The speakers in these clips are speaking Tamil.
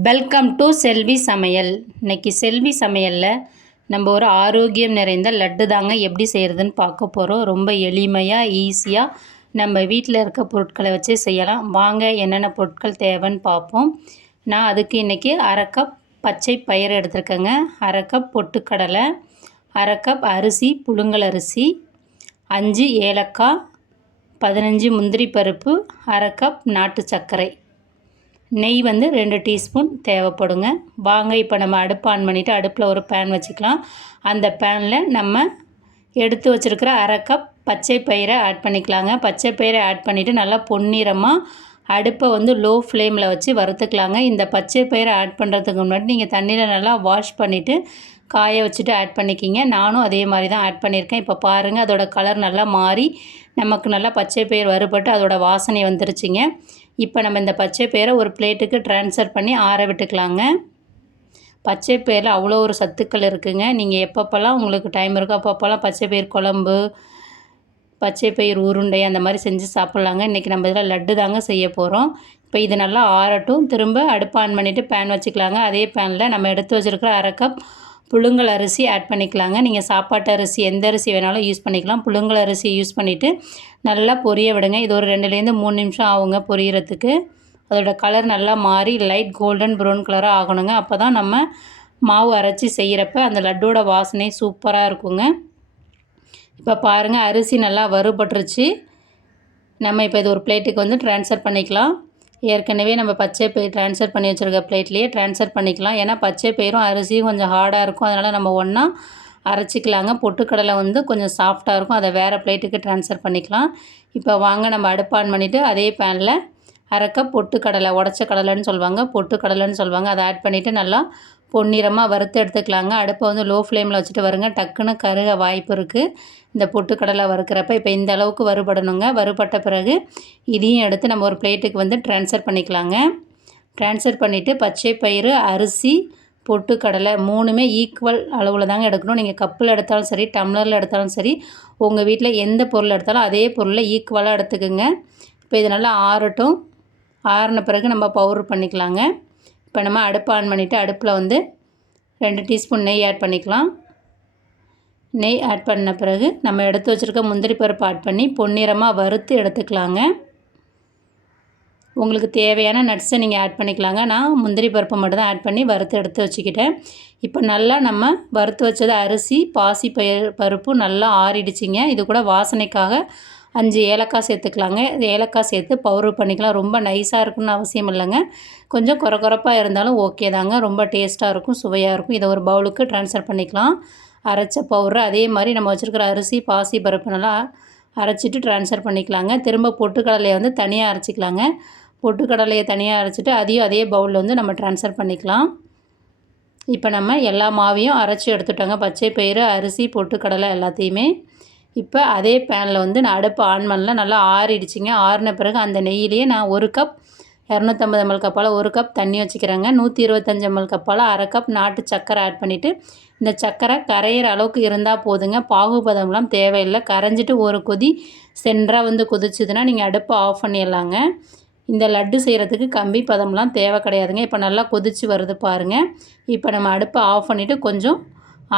வெல்கம் டு செல்வி சமையல். இன்றைக்கி செல்வி சமையலில் நம்ம ஒரு ஆரோக்கியம் நிறைந்த லட்டு தாங்க எப்படி செய்கிறதுன்னு பார்க்க போகிறோம். ரொம்ப எளிமையாக ஈஸியாக நம்ம வீட்டில் இருக்க பொருட்களை வச்சு செய்யலாம். வாங்க என்னென்ன பொருட்கள் தேவைன்னு பார்ப்போம். நான் அதுக்கு இன்றைக்கி அரை கப் பச்சை பயிறு எடுத்துருக்கேங்க, அரை கப் பொட்டுக்கடலை, அரை கப் அரிசி புழுங்கல் அரிசி, 5 ஏலக்காய், 15 முந்திரி பருப்பு, அரை கப் நாட்டு சர்க்கரை, நெய் வந்து 2 டீஸ்பூன் தேவைப்படுங்க. வாங்க இப்போ நம்ம அடுப்பு ஆன் பண்ணிவிட்டு அடுப்பில் ஒரு பேன் வச்சுக்கலாம். அந்த பேனில் நம்ம எடுத்து வச்சுருக்கிற அரை கப் பச்சை பயிரை ஆட் பண்ணிக்கலாங்க. பச்சை பயிரை ஆட் பண்ணிவிட்டு நல்லா பொன்னிறமாக அடுப்பை வந்து லோ ஃப்ளேமில் வச்சு வறுத்துக்கலாங்க. இந்த பச்சை பயிரை ஆட் பண்ணுறதுக்கு முன்னாடி நீங்கள் தண்ணியில் நல்லா வாஷ் பண்ணிவிட்டு காய வச்சுட்டு ஆட் பண்ணிக்கிங்க. நானும் அதே மாதிரி தான் ஆட் பண்ணியிருக்கேன். இப்போ பாருங்கள், அதோட கலர் நல்லா மாறி நமக்கு நல்லா பச்சை பயிர் வறுபட்டு அதோட வாசனை வந்துருச்சுங்க. இப்போ நம்ம இந்த பச்சை பயிரை ஒரு பிளேட்டுக்கு ட்ரான்ஸ்ஃபர் பண்ணி ஆற விட்டுக்கலாங்க. பச்சை பயிரில் அவ்வளோ ஒரு சத்துக்கள் இருக்குதுங்க. நீங்கள் எப்பப்போல்லாம் உங்களுக்கு டைம் இருக்கோ அப்பப்போல்லாம் பச்சை பயிர் குழம்பு, பச்சை பயிர் உருண்டை அந்த மாதிரி செஞ்சு சாப்பிட்லாங்க. இன்றைக்கி நம்ம இதில் லட்டு தாங்க செய்ய போகிறோம். இப்போ இது நல்லா ஆறட்டும். திரும்ப அடுப்பு ஆன் பண்ணிவிட்டு பேன் வச்சுக்கலாங்க. அதே பேனில் நம்ம எடுத்து வச்சுருக்கிற அரை கப் புழுங்கல் அரிசி ஆட் பண்ணிக்கலாங்க. நீங்கள் சாப்பாட்டு அரிசி எந்த அரிசி வேணாலும் யூஸ் பண்ணிக்கலாம். புழுங்கல் அரிசி யூஸ் பண்ணிவிட்டு நல்லா பொரிய விடுங்க. இது ஒரு 2லேருந்து 3 நிமிஷம் ஆகுங்க பொரியறதுக்கு. அதோட கலர் நல்லா மாறி லைட் கோல்டன் ப்ரௌன் கலராக ஆகணுங்க. அப்போ தான் நம்ம மாவு அரைச்சி செய்கிறப்ப அந்த லட்டோட வாசனை சூப்பராக இருக்குங்க. இப்போ பாருங்கள், அரிசி நல்லா வறுபட்டுருச்சு. நம்ம இப்போ இது ஒரு பிளேட்டுக்கு வந்து ட்ரான்ஸ்ஃபர் பண்ணிக்கலாம். ஏற்கனவே நம்ம பச்சை பயிர் ட்ரான்ஸ்ஃபர் பண்ணி வச்சுருக்க பிளேட்லேயே ட்ரான்ஸ்ஃபர் பண்ணிக்கலாம். ஏன்னா பச்சை பயிரும் அரிசியும் கொஞ்சம் ஹார்டாக இருக்கும், அதனால் நம்ம ஒன்றா அரைச்சிக்கலாங்க. பொட்டுக்கடலை வந்து கொஞ்சம் சாஃப்டாக இருக்கும், அதை வேறு பிளேட்டுக்கு ட்ரான்ஸ்ஃபர் பண்ணிக்கலாம். இப்போ வாங்க நம்ம அடுப்பு ஆன் பண்ணிவிட்டு அதே பேனில் அரை கப் பொட்டுக்கடலை, உடச்ச கடலைன்னு சொல்லுவாங்க, பொட்டுக்கடலைன்னு சொல்லுவாங்க, அதை ஆட் பண்ணிவிட்டு நல்லா பொன்னிறமாக வறுத்து எடுத்துக்கலாங்க. அடுப்பை வந்து லோ ஃப்ளேமில் வச்சுட்டு வருங்க, டக்குன்னு கருக வாய்ப்பு இருக்குது இந்த பொட்டுக்கடலை வறுக்கிறப்ப. இப்போ இந்த அளவுக்கு வறுபடணுங்க. வறுபட்ட பிறகு இதையும் எடுத்து நம்ம ஒரு பிளேட்டுக்கு வந்து ட்ரான்ஸ்ஃபர் பண்ணிக்கலாங்க. ட்ரான்ஸ்ஃபர் பண்ணிவிட்டு பச்சை பயிறு, அரிசி, பொட்டுக்கடலை 3மே ஈக்குவல் அளவில் தாங்க எடுக்கணும். நீங்கள் கப்பில் எடுத்தாலும் சரி, டம்ளரில் எடுத்தாலும் சரி, உங்கள் வீட்டில் எந்த பொருள் எடுத்தாலும் அதே பொருளை ஈக்குவலாக எடுத்துக்கோங்க. இப்போ இது நல்லா ஆறட்டும். ஆறின பிறகு நம்ம பவுடர் பண்ணிக்கலாங்க. இப்போ நம்ம அடுப்பு ஆன் பண்ணிவிட்டு அடுப்பில் வந்து 2 டீஸ்பூன் நெய் ஆட் பண்ணிக்கலாம். நெய் ஆட் பண்ண பிறகு நம்ம எடுத்து வச்சுருக்க முந்திரி பருப்பு ஆட் பண்ணி பொன்னிறமாக வறுத்து எடுத்துக்கலாங்க. உங்களுக்கு தேவையான நட்ஸை நீங்கள் ஆட் பண்ணிக்கலாங்க. நான் முந்திரி பருப்பு மட்டும் தான் ஆட் பண்ணி வறுத்து எடுத்து வச்சுக்கிட்டேன். இப்போ நல்லா நம்ம வறுத்து வச்சது அரிசி, பாசி பருப்பு நல்லா ஆறிடுச்சிங்க. இது கூட வாசனைக்காக 5 ஏலக்காய் சேர்த்துக்கலாங்க. ஏலக்காய் சேர்த்து பவுடர் பண்ணிக்கலாம். ரொம்ப நைஸாக இருக்குன்னு அவசியம் இல்லைங்க, கொஞ்சம் கொரகொரப்பாக இருந்தாலும் ஓகே தாங்க. ரொம்ப டேஸ்ட்டாக இருக்கும், சுவையாக இருக்கும். இதை ஒரு பவுலுக்கு ட்ரான்ஸ்ஃபர் பண்ணிக்கலாம். அரைச்ச பவுடர் அதே மாதிரி நம்ம வச்சுருக்கிற அரிசி, பாசி பருப்பு நல்லா அரைச்சிட்டு ட்ரான்ஸ்ஃபர் பண்ணிக்கலாங்க. திரும்ப பொட்டுக்கடலையை வந்து தனியாக அரைச்சிக்கலாங்க. பொட்டுக்கடலையை தனியாக அரைச்சிட்டு அதையும் அதே பவுலில் வந்து நம்ம ட்ரான்ஸ்ஃபர் பண்ணிக்கலாம். இப்போ நம்ம எல்லா மாவையும் அரைச்சி எடுத்துட்டோங்க, பச்சை பயிறு, அரிசி, பொட்டுக்கடலை எல்லாத்தையுமே. இப்போ அதே பேனில் வந்து நான் அடுப்பு ஆன் பண்ணல, நல்லா ஆறிடுச்சிங்க. ஆறின பிறகு அந்த நெய்யிலேயே நான் 1 கப் 250 ml கப்பால் 1 கப் தண்ணி வச்சுக்கிறேங்க. 125 ml கப்பால் அரை கப் நாட்டு சர்க்கரை ஆட் பண்ணிவிட்டு, இந்த சர்க்கரை கரையிற அளவுக்கு இருந்தால் போதுங்க. பாகுபதம்லாம் தேவையில்லை. கரைஞ்சிட்டு ஒரு கொதி சென்றாக வந்து கொதிச்சுதுன்னா நீங்கள் அடுப்பை ஆஃப் பண்ணிடலாங்க. இந்த லட்டு செய்கிறதுக்கு கம்பி பதம்லாம் தேவை கிடையாதுங்க. இப்போ நல்லா கொதித்து வருது பாருங்கள். இப்போ நம்ம அடுப்பை ஆஃப் பண்ணிவிட்டு கொஞ்சம்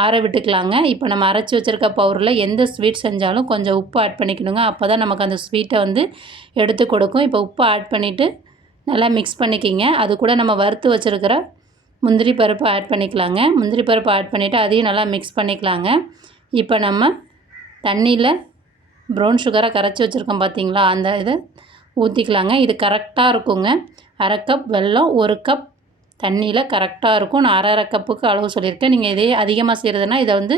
ஆற விட்டுக்கலாங்க. இப்போ நம்ம அரைச்சி வச்சுருக்க பவுடரில் எந்த ஸ்வீட் செஞ்சாலும் கொஞ்சம் உப்பு ஆட் பண்ணிக்கணுங்க. அப்போ தான் நமக்கு அந்த ஸ்வீட்டை வந்து எடுத்து கொடுக்கும். இப்போ உப்பு ஆட் பண்ணிவிட்டு நல்லா மிக்ஸ் பண்ணிக்கிங்க. அது கூட நம்ம வறுத்து வச்சுருக்கிற முந்திரி பருப்பு ஆட் பண்ணிக்கலாங்க. முந்திரி பருப்பு ஆட் பண்ணிவிட்டு அதையும் நல்லா மிக்ஸ் பண்ணிக்கலாங்க. இப்போ நம்ம தண்ணியில் ப்ரௌன் சுகரை கரைச்சி வச்சுருக்கோம் பார்த்தீங்களா, அந்த இதை ஊற்றிக்கலாங்க. இது கரெக்டாக இருக்குங்க. அரை கப் வெல்லம் 1 கப் தண்ணியில் கரெக்டாக இருக்கும். நான் அரை கப்புக்கு அளவு சொல்லியிருக்கேன். நீங்கள் இதே அதிகமாக செய்கிறதுனா இதை வந்து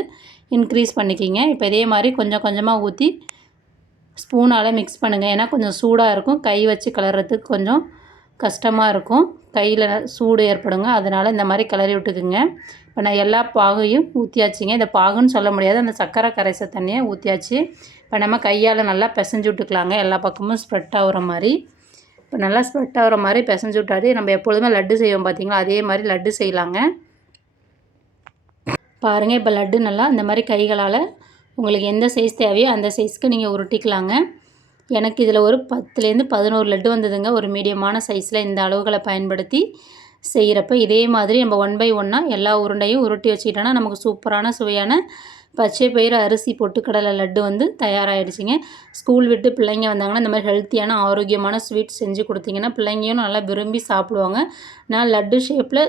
இன்க்ரீஸ் பண்ணிக்கிங்க. இப்போ இதே மாதிரி கொஞ்சம் கொஞ்சமாக ஊற்றி ஸ்பூனால் மிக்ஸ் பண்ணுங்கள். ஏன்னா கொஞ்சம் சூடாக இருக்கும், கை வச்சு கிளறதுக்கு கொஞ்சம் கஷ்டமாக இருக்கும், கையில் சூடு ஏற்படுங்க. அதனால் இந்த மாதிரி கிளறி விட்டுக்குங்க. இப்போ நான் எல்லா பாகையும் ஊற்றியாச்சுங்க. இந்த பாகுன்னு சொல்ல முடியாது, அந்த சர்க்கரை கரைச தண்ணியை ஊற்றியாச்சு. இப்போ நம்ம கையால் நல்லா பிசைஞ்சு விட்டுக்கலாங்க, எல்லா பக்கமும் ஸ்ப்ரெட் ஆகிற மாதிரி. இப்போ நல்லா ஸ்ப்ரெட் ஆகிற மாதிரி பிசைஞ்சு விட்டாடி நம்ம எப்பொழுதுமே லட்டு செய்வோம் பார்த்தீங்களா, அதே மாதிரி லட்டு செய்யலாங்க. பாருங்கள், இப்போ லட்டு நல்லா இந்த மாதிரி கைகளால் உங்களுக்கு எந்த சைஸ் தேவையோ அந்த சைஸ்க்கு நீங்கள் உருட்டிக்கலாங்க. எனக்கு இதில் ஒரு 10லேருந்து 11 லட்டு வந்ததுங்க, ஒரு மீடியமான சைஸில். இந்த அளவுகளை பயன்படுத்தி செய்கிறப்ப இதே மாதிரி நம்ம 1 பை 1 எல்லா உருண்டையும் உருட்டி வச்சுக்கிட்டோன்னா நமக்கு சூப்பரான சுவையான பச்சை பயிறு அரிசி பொட்டுக்கடலை லட்டு வந்து தயாராகிடுச்சிங்க. ஸ்கூல் விட்டு பிள்ளைங்க வந்தாங்கன்னா இந்த மாதிரி ஹெல்த்தியான ஆரோக்கியமான ஸ்வீட் செஞ்சு கொடுத்தீங்கன்னா பிள்ளைங்களும் நல்லா விரும்பி சாப்பிடுவாங்க. நான் லட்டு ஷேப்பில்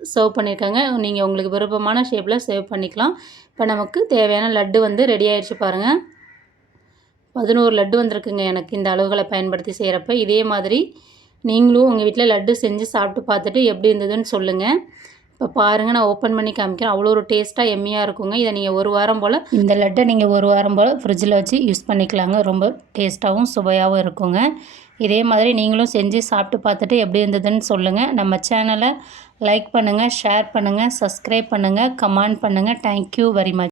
சர்வ் பண்ணியிருக்கேங்க. நீங்கள் உங்களுக்கு விருப்பமான ஷேப்பில் சர்வ் பண்ணிக்கலாம். இப்போ நமக்கு தேவையான லட்டு வந்து ரெடி ஆகிடுச்சு பாருங்கள். 11 லட்டு வந்திருக்குங்க எனக்கு இந்த அளவுகளை பயன்படுத்தி செய்கிறப்ப. இதே மாதிரி நீங்களும் உங்கள் வீட்டில் லட்டு செஞ்சு சாப்பிட்டு பார்த்துட்டு எப்படி இருந்ததுன்னு சொல்லுங்கள். இப்போ பாருங்கள், நான் ஓப்பன் பண்ணி காமிக்கிறேன். அவ்வளோ ஒரு டேஸ்ட்டாக எம்மியாக இருக்குங்க. இதை நீங்கள் ஒரு வாரம் போல் இந்த லட்டை நீங்கள் ஒரு வாரம் போல் ஃப்ரிட்ஜில் வச்சு யூஸ் பண்ணிக்கலாங்க. ரொம்ப டேஸ்ட்டாகவும் சுவையாகவும் இருக்குங்க. இதே மாதிரி நீங்களும் செஞ்சு சாப்பிட்டு பார்த்துட்டு எப்படி இருந்ததுன்னு சொல்லுங்கள். நம்ம சேனலை லைக் பண்ணுங்கள், ஷேர் பண்ணுங்கள், சப்ஸ்கிரைப் பண்ணுங்கள், கமெண்ட் பண்ணுங்கள். Thank you very much.